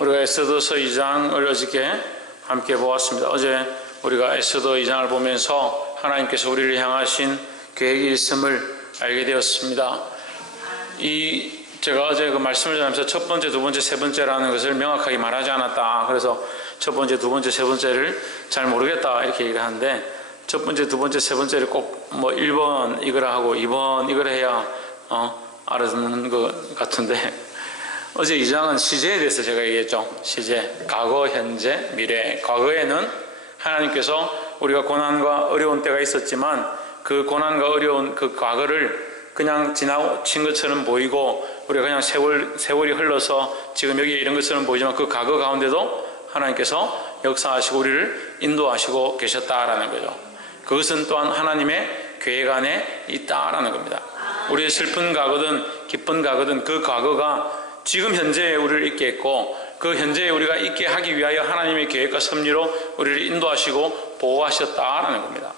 우리가 에스더서 2장을 어저께 함께 보았습니다. 어제 우리가 에스더 2장을 보면서 하나님께서 우리를 향하신 계획이 있음을 알게 되었습니다. 제가 어제 그 말씀을 전하면서 첫 번째, 두 번째, 세 번째라는 것을 명확하게 말하지 않았다. 그래서 첫 번째, 두 번째, 세 번째를 잘 모르겠다 이렇게 얘기를 하는데, 첫 번째, 두 번째, 세 번째를 꼭 뭐 1번 이거라 하고 2번 이거라 해야 알아듣는 것 같은데, 어제 2장은 시제에 대해서 제가 얘기했죠. 시제, 과거, 현재, 미래. 과거에는 하나님께서 우리가 고난과 어려운 때가 있었지만 그 고난과 어려운 그 과거를 그냥 지나친 것처럼 보이고, 우리가 그냥 세월이 흘러서 지금 여기에 이런 것처럼 보이지만 그 과거 가운데도 하나님께서 역사하시고 우리를 인도하시고 계셨다라는 거죠. 그것은 또한 하나님의 계획 안에 있다라는 겁니다. 우리의 슬픈 과거든 기쁜 과거든 그 과거가 지금 현재에 우리를 있게 했고, 그 현재에 우리가 있게 하기 위하여 하나님의 계획과 섭리로 우리를 인도하시고 보호하셨다라는 겁니다.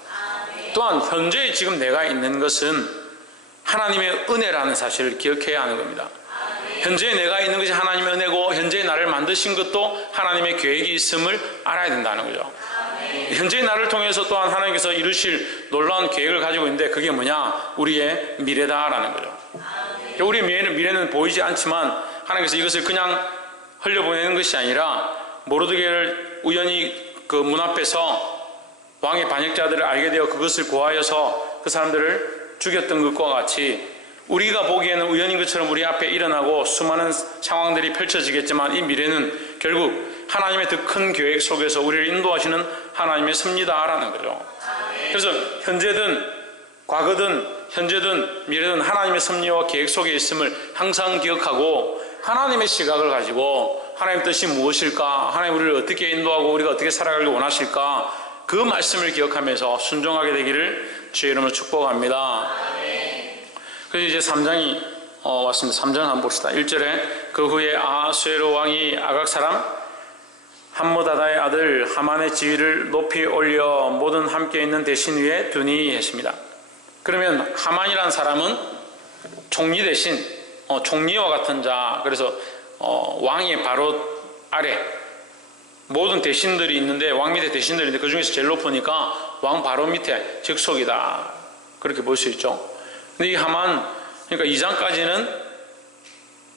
또한 현재에 지금 내가 있는 것은 하나님의 은혜라는 사실을 기억해야 하는 겁니다. 현재에 내가 있는 것이 하나님의 은혜고, 현재에 나를 만드신 것도 하나님의 계획이 있음을 알아야 된다는 거죠. 현재의 나를 통해서 또한 하나님께서 이루실 놀라운 계획을 가지고 있는데, 그게 뭐냐? 우리의 미래다라는 거죠. 우리의 미래는 보이지 않지만 하나님께서 이것을 그냥 흘려보내는 것이 아니라, 모르드게를 우연히 그 문 앞에서 왕의 반역자들을 알게 되어 그것을 고하여서 그 사람들을 죽였던 것과 같이, 우리가 보기에는 우연인 것처럼 우리 앞에 일어나고 수많은 상황들이 펼쳐지겠지만 이 미래는 결국 하나님의 더 큰 계획 속에서 우리를 인도하시는 하나님의 섭리다라는 거죠. 그래서 현재든 과거든 현재든 미래든 하나님의 섭리와 계획 속에 있음을 항상 기억하고, 하나님의 시각을 가지고 하나님의 뜻이 무엇일까, 하나님 우리를 어떻게 인도하고 우리가 어떻게 살아가길 원하실까, 그 말씀을 기억하면서 순종하게 되기를 주의 이름으로 축복합니다. 그래서 이제 3장이 왔습니다. 3장 한번 봅시다. 1절에 그 후에 아하수에로 왕이 아각 사람 함므다다의 아들 하만의 지위를 높이 올려 모든 함께 있는 대신 위에 두니 했습니다. 그러면 하만이라는 사람은 총리 대신 총리와 같은 자, 그래서 왕의 바로 아래 모든 대신들이 있는데, 왕 밑에 대신들이 있는데 그 중에서 제일 높으니까 왕 바로 밑에 직속이다, 그렇게 볼 수 있죠. 근데 이 하만, 그러니까 2장까지는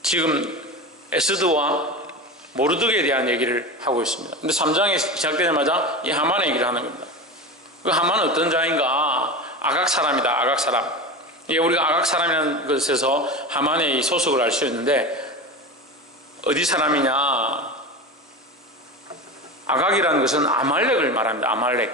지금 에스더와 모르드게에 대한 얘기를 하고 있습니다. 근데 3장에 시작되자마자 이 하만의 얘기를 하는 겁니다. 그 하만은 어떤 자인가? 아각 사람이다. 아각 사람. 이게 우리가 아각 사람이라는 것에서 하만의 이 소속을 알 수 있는데, 어디 사람이냐? 아각이라는 것은 아말렉을 말합니다. 아말렉.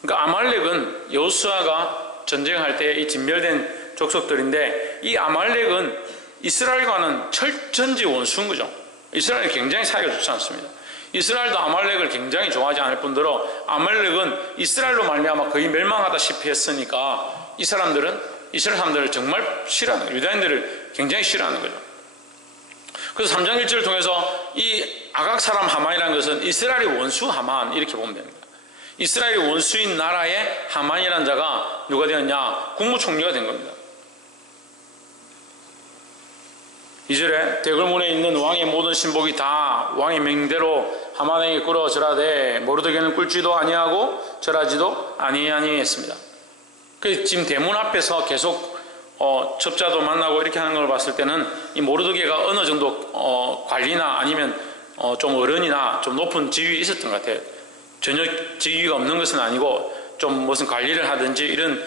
그러니까 아말렉은 여호수아가 전쟁할 때 이 진멸된 족속들인데, 이 아말렉은 이스라엘과는 철전지 원수인 거죠. 이스라엘은 굉장히 사이가 좋지 않습니다. 이스라엘도 아말렉을 굉장히 좋아하지 않을 뿐더러 아말렉은 이스라엘로 말미암아 거의 멸망하다시피 했으니까 이스라엘 사람들을 정말 싫어하는 거예요. 유다인들을 굉장히 싫어하는 거죠. 그래서 3장 1절을 통해서 이 아각 사람 하만이라는 것은 이스라엘의 원수 하만, 이렇게 보면 됩니다. 이스라엘의 원수인 나라의 하만이라는 자가 누가 되었냐? 국무총리가 된 겁니다. 2절에 대궐문에 있는 왕의 모든 신복이 다 왕의 명대로 하만에게 꿇어 절하되 모르드게는 꿇지도 아니하고 절하지도 아니했습니다. 그래서 지금 대문 앞에서 계속 첩자도 만나고 이렇게 하는 걸 봤을 때는 이 모르드게가 어느 정도 관리나 아니면 좀 어른이나 좀 높은 지위에 있었던 것 같아요. 전혀 지위가 없는 것은 아니고 좀 무슨 관리를 하든지 이런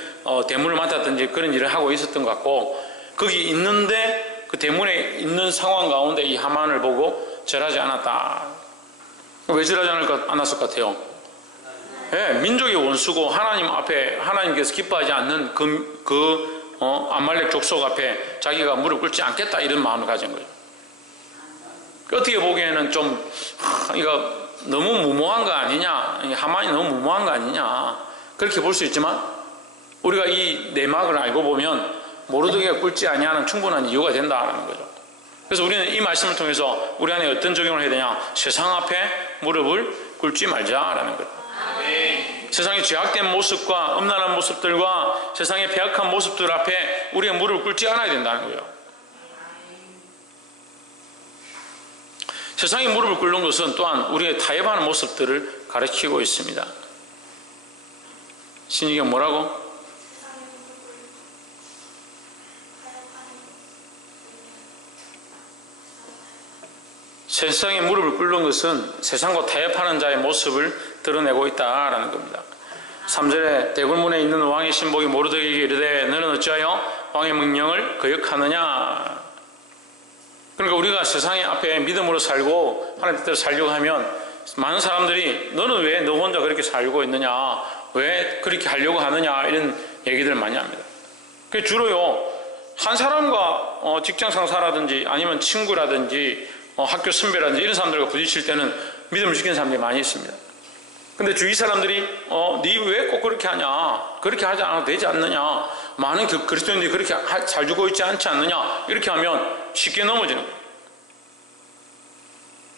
대문을 맡았든지 그런 일을 하고 있었던 것 같고, 거기 있는데 그 대문에 있는 상황 가운데 이 하만을 보고 절하지 않았다. 왜 절하지 않았을 것 같아요? 네, 민족의 원수고 하나님 앞에 하나님께서 기뻐하지 않는 아말렉 족속 앞에 자기가 무릎 꿇지 않겠다, 이런 마음을 가진 거죠. 어떻게 보기에는 좀 이거 너무 무모한 거 아니냐, 하만이 너무 무모한 거 아니냐, 그렇게 볼 수 있지만 우리가 이 내막을 알고 보면 모르드게가 꿇지 아니하는 충분한 이유가 된다는 거죠. 그래서 우리는 이 말씀을 통해서 우리 안에 어떤 적용을 해야 되냐? 세상 앞에 무릎을 꿇지 말자라는 거죠. 세상의 죄악된 모습과 음란한 모습들과 세상의 배악한 모습들 앞에 우리가 무릎을 꿇지 않아야 된다는 거예요. 세상에 무릎을 꿇는 것은 또한 우리의 타협하는 모습들을 가르치고 있습니다. 신이경 뭐라고? 세상에 무릎을 꿇는 것은 세상과 타협하는 자의 모습을 드러내고 있다라는 겁니다. 3절에 대궐문에 있는 왕의 신복이 모르드게에게 이르되 너는 어찌하여 왕의 명령을 거역하느냐. 그러니까 우리가 세상의 앞에 믿음으로 살고 하나님 뜻대로 살려고 하면 많은 사람들이 너는 왜 너 혼자 그렇게 살고 있느냐, 왜 그렇게 하려고 하느냐, 이런 얘기들을 많이 합니다. 그 주로요, 한 사람과 직장 상사라든지 아니면 친구라든지 학교 선배라든지 이런 사람들과 부딪힐 때는 믿음을 지키는 사람들이 많이 있습니다. 근데 주위 사람들이 네 왜 꼭 그렇게 하냐, 그렇게 하지 않아도 되지 않느냐, 많은 그리스도인들이 그렇게 잘 죽고 있지 않지 않느냐, 이렇게 하면 쉽게 넘어지는 거예요.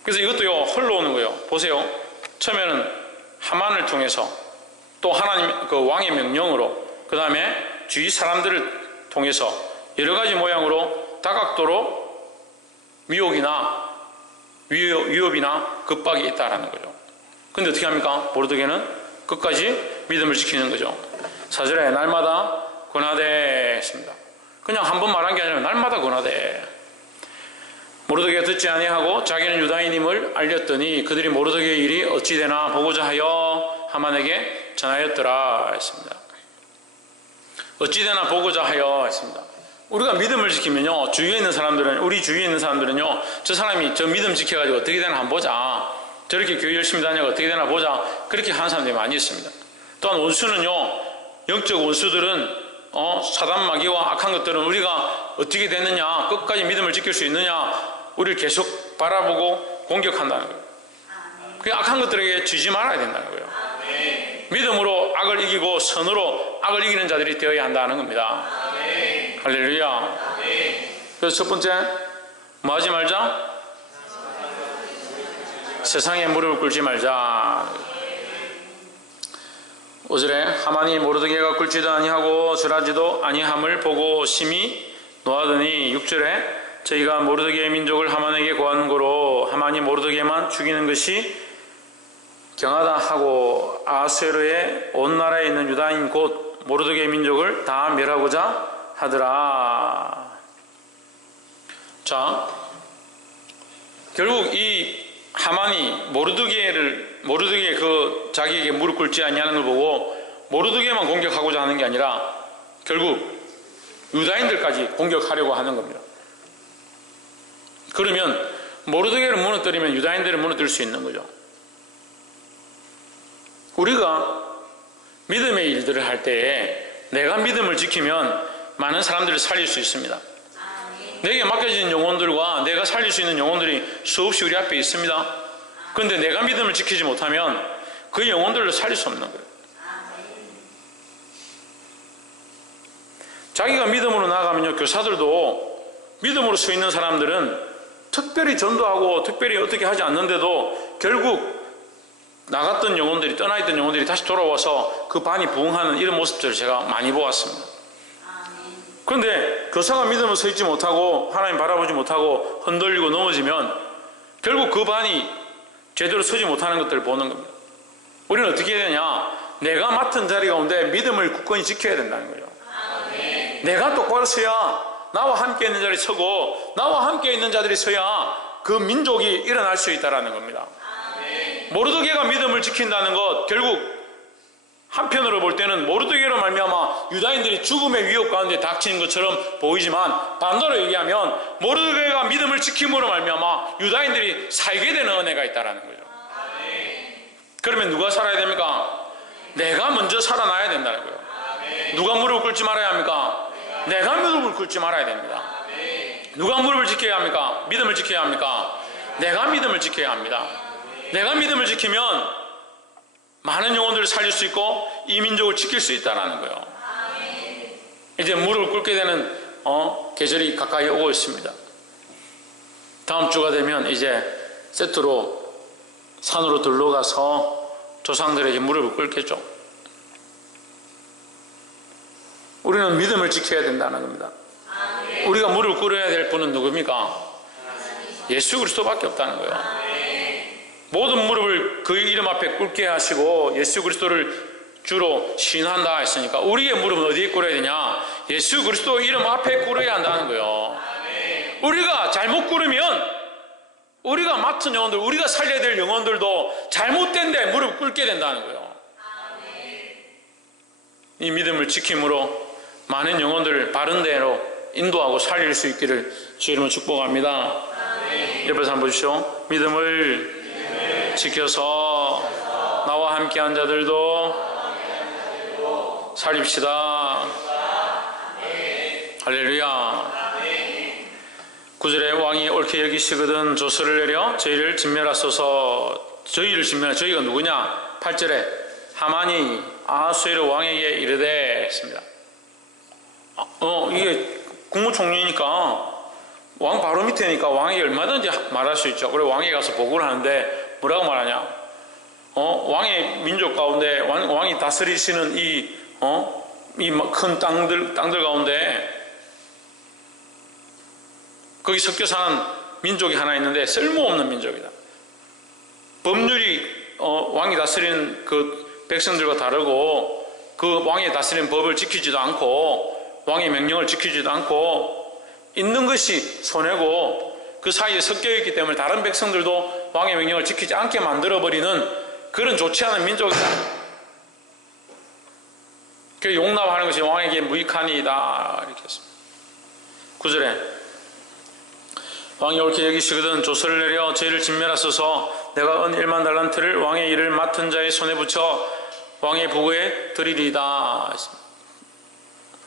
그래서 이것도요 흘러오는 거예요. 보세요, 처음에는 하만을 통해서, 또 하나님 그 왕의 명령으로, 그 다음에 주위 사람들을 통해서 여러 가지 모양으로 다각도로 미혹이나 위협이나 급박이 있다라는 거죠. 근데 어떻게 합니까? 모르드게는 끝까지 믿음을 지키는 거죠. 4절에 날마다 권하되 했습니다. 그냥 한 번 말한 게 아니라 날마다 권하되. 모르드게가 듣지 아니하고 자기는 유다인임을 알렸더니 그들이 모르드게의 일이 어찌 되나 보고자 하여 하만에게 전하였더라 했습니다. 어찌 되나 보고자 하여 했습니다. 우리가 믿음을 지키면요, 주위에 있는 사람들은, 우리 주위에 있는 사람들은요, 저 사람이 저 믿음 지켜가지고 어떻게 되나 한번 보자, 저렇게 교회 열심히 다니고 어떻게 되나 보자, 그렇게 하는 사람들이 많이 있습니다. 또한 원수는요, 영적 원수들은 사단 마귀와 악한 것들은 우리가 어떻게 되느냐, 끝까지 믿음을 지킬 수 있느냐, 우리를 계속 바라보고 공격한다는 거예요. 그 악한 것들에게 지지 말아야 된다는 거예요. 믿음으로 악을 이기고 선으로 악을 이기는 자들이 되어야 한다는 겁니다. 할렐루야. 그래서 첫 번째, 뭐 하지 말자? 세상에 무릎을 꿇지 말자. 5절에 하만이 모르드게가 꿇지도 아니하고 절하지도 아니함을 보고 심히 노하더니 6절에 저희가 모르드게의 민족을 하만에게 고한 거로 하만이 모르드게만 죽이는 것이 경하다 하고 아수에르의 온 나라에 있는 유다인 곧 모르드게의 민족을 다 멸하고자 하더라. 자, 결국 이 하만이 모르드게 그 자기에게 무릎 꿇지 아니하는 걸 보고 모르드게만 공격하고자 하는 게 아니라 결국 유다인들까지 공격하려고 하는 겁니다. 그러면 모르드게를 무너뜨리면 유다인들을 무너뜨릴 수 있는 거죠. 우리가 믿음의 일들을 할 때에 내가 믿음을 지키면 많은 사람들을 살릴 수 있습니다. 내게 맡겨진 영혼들과 내가 살릴 수 있는 영혼들이 수없이 우리 앞에 있습니다. 그런데 내가 믿음을 지키지 못하면 그 영혼들을 살릴 수 없는 거예요. 자기가 믿음으로 나아가면요, 교사들도 믿음으로 서 있는 사람들은 특별히 전도하고 특별히 어떻게 하지 않는데도 결국 나갔던 영혼들이, 떠나있던 영혼들이 다시 돌아와서 그 반이 부흥하는 이런 모습들을 제가 많이 보았습니다. 그런데 교사가 믿음을 서 있지 못하고 하나님 바라보지 못하고 흔들리고 넘어지면 결국 그 반이 제대로 서지 못하는 것들을 보는 겁니다. 우리는 어떻게 해야 되냐? 내가 맡은 자리 가운데 믿음을 굳건히 지켜야 된다는 거예요. 내가 똑바로 서야 나와 함께 있는 자리 서고 나와 함께 있는 자들이 서야 그 민족이 일어날 수 있다는 겁니다. 모르드게가 믿음을 지킨다는 것, 결국 한편으로 볼 때는 모르드게로 말미암아 유다인들이 죽음의 위협 가운데 닥치는 것처럼 보이지만 반대로 얘기하면 모르드게가 믿음을 지킴으로 말미암아 유다인들이 살게 되는 은혜가 있다는 거죠. 그러면 누가 살아야 됩니까? 내가 먼저 살아나야 된다는 거예요. 누가 무릎을 꿇지 말아야 합니까? 내가 무릎을 꿇지 말아야 됩니다. 누가 무릎을 지켜야 합니까? 믿음을 지켜야 합니까? 내가 믿음을 지켜야 합니다. 내가 믿음을 지키면 많은 영혼들을 살릴 수 있고 이 민족을 지킬 수 있다는 거예요. 이제 무릎을 꿇게 되는 계절이 가까이 오고 있습니다. 다음 주가 되면 이제 세트로 산으로 들러가서 조상들에게 무릎을 꿇겠죠. 우리는 믿음을 지켜야 된다는 겁니다. 우리가 무릎을 꿇어야 될 분은 누굽니까? 예수 그리스도밖에 없다는 거예요. 모든 무릎을 그의 이름 앞에 꿇게 하시고 예수 그리스도를 주로 신한다 했으니까 우리의 무릎은 어디에 꿇어야 되냐? 예수 그리스도 이름 앞에 꿇어야 한다는 거예요. 우리가 잘못 꿇으면 우리가 맡은 영혼들, 우리가 살려야 될 영혼들도 잘못된 데 무릎 꿇게 된다는 거예요. 이 믿음을 지킴으로 많은 영혼들을 바른 대로 인도하고 살릴 수 있기를 주의 이름으로 축복합니다. 옆에서 한번 보십시오. 믿음을 지켜서 나와 함께한 자들도 살립시다. 할렐루야. 9절에 왕이 옳게 여기시거든 조서를 내려 저희를 진멸하소서. 저희가 누구냐? 8절에 하만이 아하수에로 왕에게 이르되 했습니다. 이게 국무총리니까 왕 바로 밑에니까 왕에게 얼마든지 말할 수 있죠. 그리고 왕에게 가서 보고를 하는데 뭐라고 말하냐? 왕의 민족 가운데 왕이 다스리시는 이 큰 땅들 가운데 거기 섞여 사는 민족이 하나 있는데 쓸모없는 민족이다. 법률이 왕이 다스리는 그 백성들과 다르고 그 왕이 다스리는 법을 지키지도 않고 왕의 명령을 지키지도 않고 있는 것이 손해고 그 사이에 섞여 있기 때문에 다른 백성들도 왕의 명령을 지키지 않게 만들어버리는 그런 좋지 않은 민족이다. 그 용납하는 것이 왕에게 무익하니이다 이렇게 했습니다. 9절에 왕이 옳게 여기시거든 조서를 내려 저희를 진멸하소서. 내가 은 1만 달란트를 왕의 일을 맡은 자의 손에 붙여 왕의 부고에 드리리이다.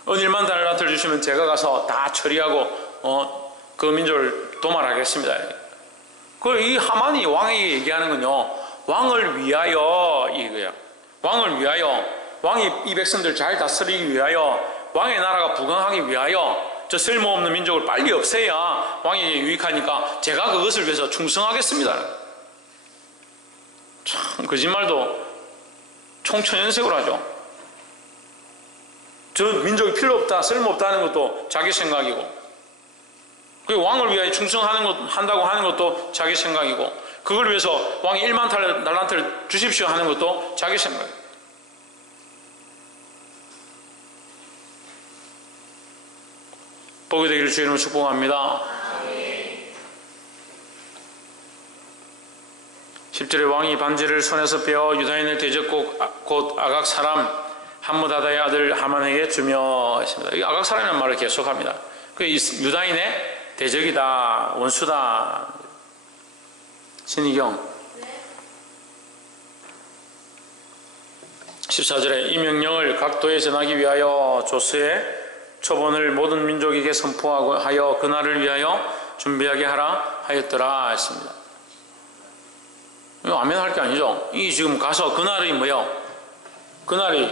은 1만 달란트를 주시면 제가 가서 다 처리하고 그 민족을 도말하겠습니다. 이 하만이 왕에게 얘기하는 건요, 왕을 위하여 이거예요. 왕을 위하여, 왕이 이 백성들 잘 다스리기 위하여, 왕의 나라가 부강하기 위하여 저 쓸모없는 민족을 빨리 없애야 왕에게 유익하니까 제가 그것을 위해서 충성하겠습니다. 참 거짓말도 총천연색으로 하죠. 저 민족이 필요 없다, 쓸모없다 하는 것도 자기 생각이고, 그 왕을 위하여 한다고 하는 것도 자기 생각이고, 그걸 위해서 왕이 1만 달란트를 주십시오 하는 것도 자기 생각이고. 복이 되기를 주의 이름으로 축복합니다. 10절에 왕이 반지를 손에서 빼어 유다인을 대적국 곧 아각 사람 함므다다의 아들 하만에게 주며 했습니다. 이 아각 사람이라는 말을 계속합니다. 그 유다인의 대적이다, 원수다. 신희경 14절에 이 명령을 각도에 전하기 위하여 조스의 초본을 모든 민족에게 선포하고 하여 그날을 위하여 준비하게 하라 하였더라 했습니다. 이거 아멘 할 게 아니죠. 이 지금 가서 그날이 뭐요? 그날이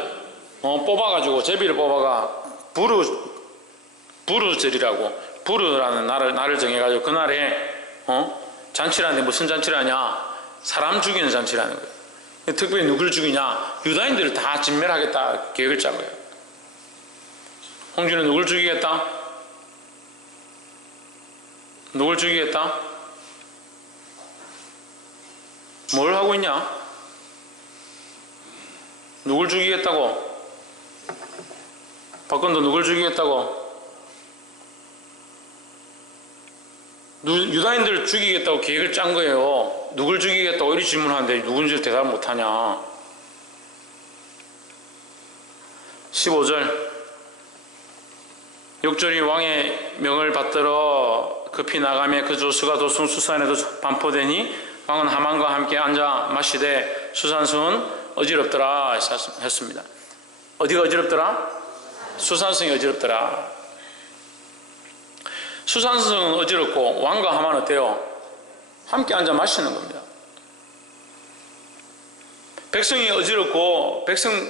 뽑아가지고 제비를 뽑아가 부르절이라고, 부르라는 날을 정해가지고 그날에 잔치라는데 무슨 잔치를 하냐? 사람 죽이는 잔치라는 거예요. 특별히 누굴 죽이냐? 유다인들을 다 진멸하겠다 계획을 짠 거예요. 홍준은 누굴 죽이겠다? 누굴 죽이겠다? 뭘 하고 있냐? 누굴 죽이겠다고? 박건도 누굴 죽이겠다고? 유다인들 죽이겠다고 계획을 짠 거예요. 누굴 죽이겠다고 이렇게 질문하는데 누군지 대답 못하냐? 15절 욕절이 왕의 명을 받들어 급히 나가며 그 조수가 도성 수산에도 반포되니 왕은 하만과 함께 앉아 마시되 수산성은 어지럽더라 했습니다. 어디가 어지럽더라? 수산성이 어지럽더라. 수산성은 어지럽고 왕과 하만은 어때요? 함께 앉아 마시는 겁니다. 백성이 어지럽고 백성이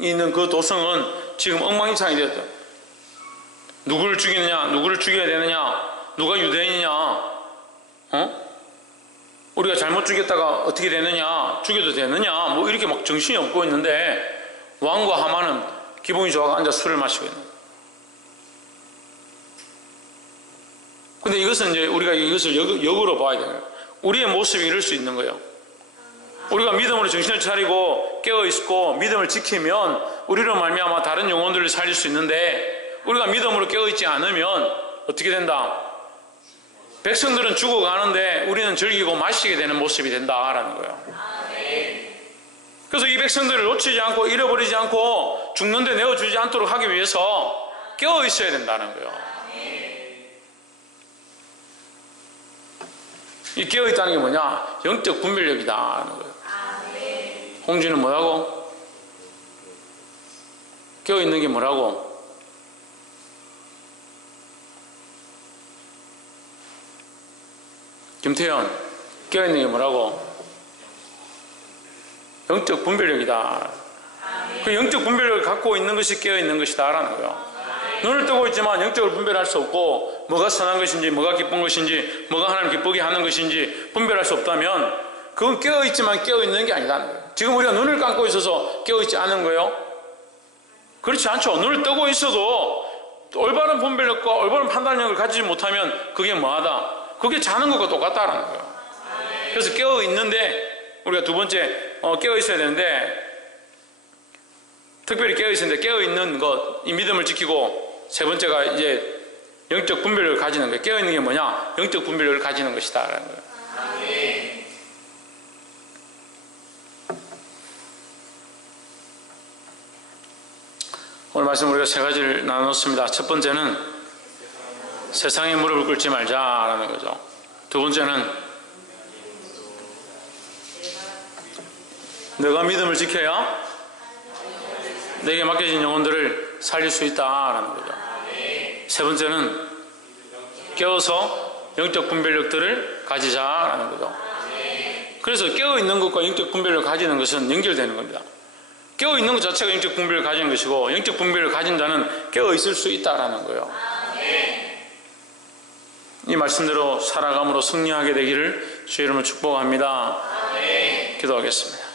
있는 그 도성은 지금 엉망진창이 되었다. 누구를 죽이느냐? 누구를 죽여야 되느냐? 누가 유대인이냐? 우리가 잘못 죽였다가 어떻게 되느냐? 죽여도 되느냐? 뭐 이렇게 막 정신이 없고 있는데 왕과 하만은 기분이 좋아서 앉아 술을 마시고 있는 거예요. 근데 이것은 이제 우리가 이것을 역으로 봐야 돼요. 우리의 모습이 이럴 수 있는 거예요. 우리가 믿음으로 정신을 차리고 깨어있고 믿음을 지키면 우리로 말미암아 다른 영혼들을 살릴 수 있는데, 우리가 믿음으로 깨어있지 않으면 어떻게 된다? 백성들은 죽어가는데 우리는 즐기고 마시게 되는 모습이 된다라는 거예요. 그래서 이 백성들을 놓치지 않고 잃어버리지 않고 죽는데 내어주지 않도록 하기 위해서 깨어있어야 된다는 거예요. 이 깨어있다는 게 뭐냐? 영적 분별력이다 하는 거예요. 홍주는 뭐라고? 깨어있는 게 뭐라고? 김태현, 깨어있는 게 뭐라고? 영적 분별력이다. 그 영적 분별력을 갖고 있는 것이 깨어있는 것이다 라는 거예요. 눈을 뜨고 있지만 영적으로 분별할 수 없고, 뭐가 선한 것인지 뭐가 기쁜 것인지 뭐가 하나님 기쁘게 하는 것인지 분별할 수 없다면 그건 깨어있지만 깨어있는 게 아니라는 거예요. 지금 우리가 눈을 감고 있어서 깨어있지 않은 거예요? 그렇지 않죠. 눈을 뜨고 있어도 올바른 분별력과 올바른 판단력을 가지지 못하면 그게 뭐하다? 그게 자는 것과 똑같다라는 거예요. 그래서 깨어있는데, 우리가 두 번째 깨어있어야 되는데, 특별히 깨어있는데 깨어있는 것, 이 믿음을 지키고, 세 번째가 이제 영적 분별력을 가지는 거예요. 깨어있는 게 뭐냐? 영적 분별력을 가지는 것이다 라는 거예요. 오늘 말씀 우리가 세 가지를 나눴습니다. 첫 번째는 세상에 무릎을 꿇지 말자라는 거죠. 두 번째는 너가 믿음을 지켜야 내게 맡겨진 영혼들을 살릴 수 있다라는 거죠. 세 번째는 깨어서 영적 분별력들을 가지자라는 거죠. 그래서 깨어있는 것과 영적 분별력을 가지는 것은 연결되는 겁니다. 깨어있는 것 자체가 영적 분별을 가지는 것이고, 영적 분별을 가진 자는 깨어있을 수 있다라는 거예요. 이 말씀대로 살아감으로 승리하게 되기를 주의 이름으로 축복합니다. 기도하겠습니다.